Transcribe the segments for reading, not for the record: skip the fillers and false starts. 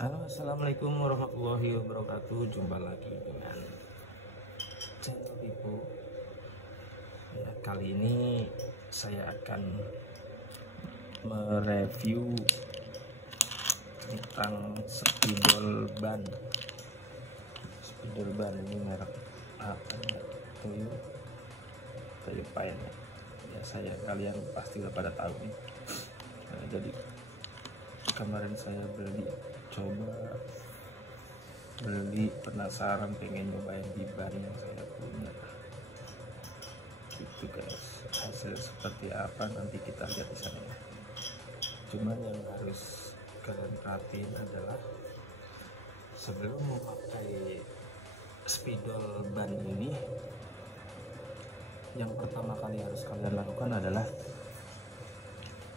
Halo, assalamualaikum warahmatullahi wabarakatuh. Jumpa lagi dengan channel Pipo. Ya, kali ini saya akan mereview tentang spidol ban. Spidol ban ini merek apa ya? Toyo Pain. Ya, kalian pasti udah pada tahu nih. Nah, jadi kemarin saya beli penasaran, pengen nyobain di ban yang saya punya gitu guys. Hasil seperti apa nanti kita lihat di sana ya. Cuman yang harus kalian perhatiin adalah sebelum memakai spidol ban ini, yang pertama kali harus kalian lakukan adalah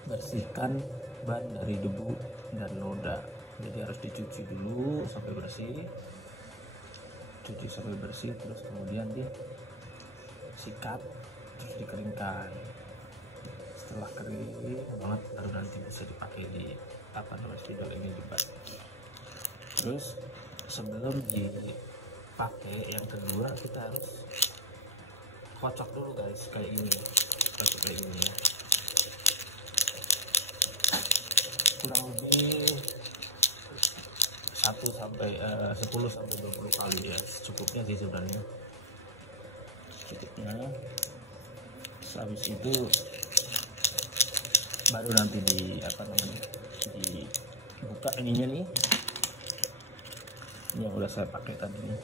bersihkan ban dari debu dan noda. Jadi harus dicuci dulu sampai bersih, terus kemudian disikat, terus dikeringkan. Setelah kering banget baru nanti bisa dipakai di spidol ini di ban. Terus sebelum dipakai yang kedua, kita harus kocok dulu guys, kayak gini ya. Kocok kayak gini ya, kurang lebih 10 sampai 20 kali ya, cukupnya sih sebenarnya, cukupnya. Habis itu baru nanti dibuka ininya nih, yang udah saya pakai tadi nih.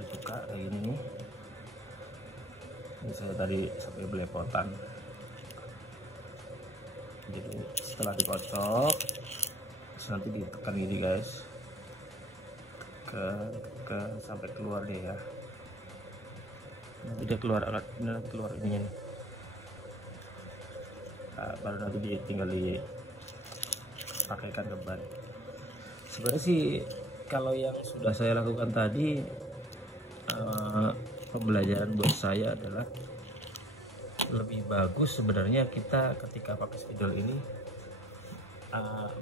Dibuka kayak gini nih. Ini saya tadi sampai belepotan. Jadi setelah dikocok, nanti ditekan gini guys, ke sampai keluar deh ya. Nanti dia keluar ininya nih. Baru nanti tinggal dipakaikan ke ban. Sebenarnya sih kalau yang sudah saya lakukan tadi, pembelajaran buat saya adalah lebih bagus sebenarnya kita ketika pakai spidol ini,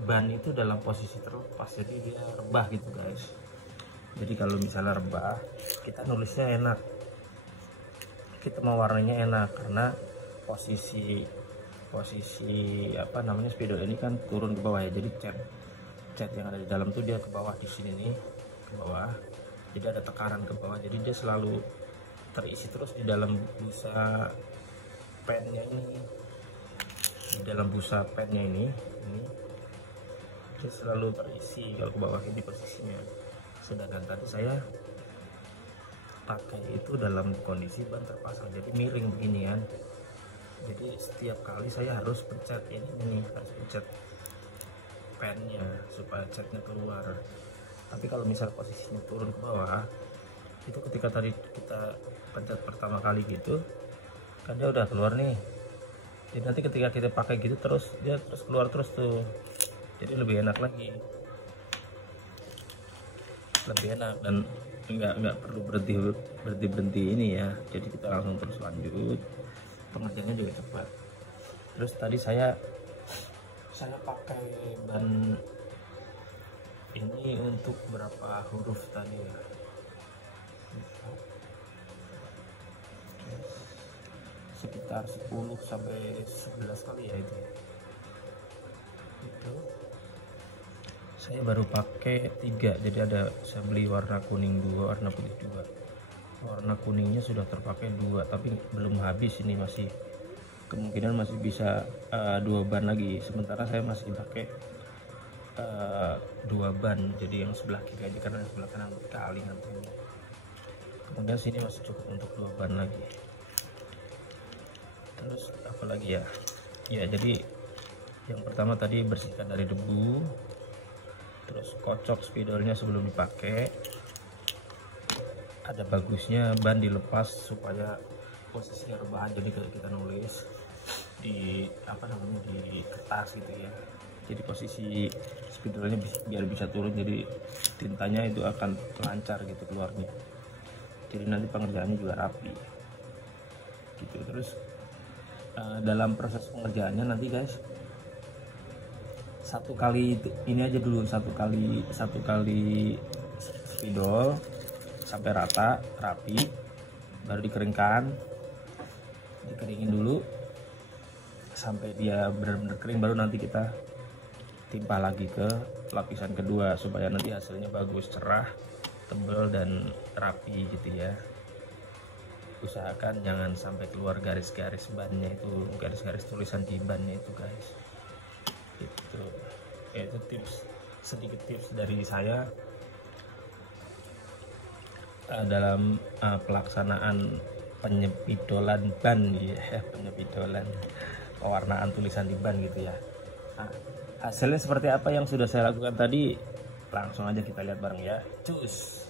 ban itu dalam posisi terlepas, jadi dia rebah gitu guys. Jadi kalau misalnya rebah, kita nulisnya enak, kita mau warnanya enak, karena posisi spidol ini kan turun ke bawah ya. Jadi cat yang ada di dalam tuh dia ke bawah, di sini nih ke bawah, jadi ada tekanan ke bawah, jadi dia selalu terisi terus di dalam busa pennya ini. Di dalam busa pennya ini dia selalu terisi kalau ke bawah ini posisinya. Sedangkan tadi saya pakai itu dalam kondisi ban terpasang, jadi miring begini kan. Jadi setiap kali saya harus pencet ini harus pencet pennya supaya catnya keluar. Tapi kalau misal posisinya turun ke bawah, itu ketika tadi kita pencet pertama kali gitu kan, dia udah keluar nih. Jadi nanti ketika kita pakai gitu terus, dia terus keluar terus tuh, jadi lebih enak lagi, lebih enak, dan nggak perlu berhenti ini ya. Jadi kita langsung terus lanjut, pengerjaannya juga cepat. Terus tadi saya pakai ban ini untuk berapa huruf tadi ya, sekitar 10 sampai 11 kali ya itu. Saya baru pakai 3, jadi saya beli warna kuning 2, warna putih 2. Warna kuningnya sudah terpakai 2, tapi belum habis, ini masih kemungkinan masih bisa 2 ban lagi. Sementara saya masih pakai 2 ban, jadi yang sebelah kiri aja karena yang sebelah kanan kali nantinya. Kemudian sini masih cukup untuk 2 ban lagi. Terus apalagi ya, jadi yang pertama tadi bersihkan dari debu, terus kocok spidolnya sebelum dipakai. Ada bagusnya ban dilepas supaya posisinya rebahan, jadi kalau kita nulis di di kertas gitu ya, jadi posisi spidolnya biar bisa turun, jadi tintanya itu akan lancar gitu keluarnya, jadi nanti pengerjaannya juga rapi gitu. Terus dalam proses pengerjaannya nanti guys, satu kali ini aja dulu, satu kali spidol sampai rata rapi, baru dikeringin dulu sampai dia benar-benar kering, baru nanti kita timpa lagi ke lapisan kedua supaya nanti hasilnya bagus, cerah, tebal dan rapi gitu ya. Usahakan jangan sampai keluar garis-garis bannya itu, garis-garis tulisan di bannya itu guys. Itu sedikit tips dari saya dalam pelaksanaan penyepidolan ban ya, penyepidolan pewarnaan tulisan di ban gitu ya. Nah, hasilnya seperti apa yang sudah saya lakukan tadi, langsung aja kita lihat bareng ya. Cus.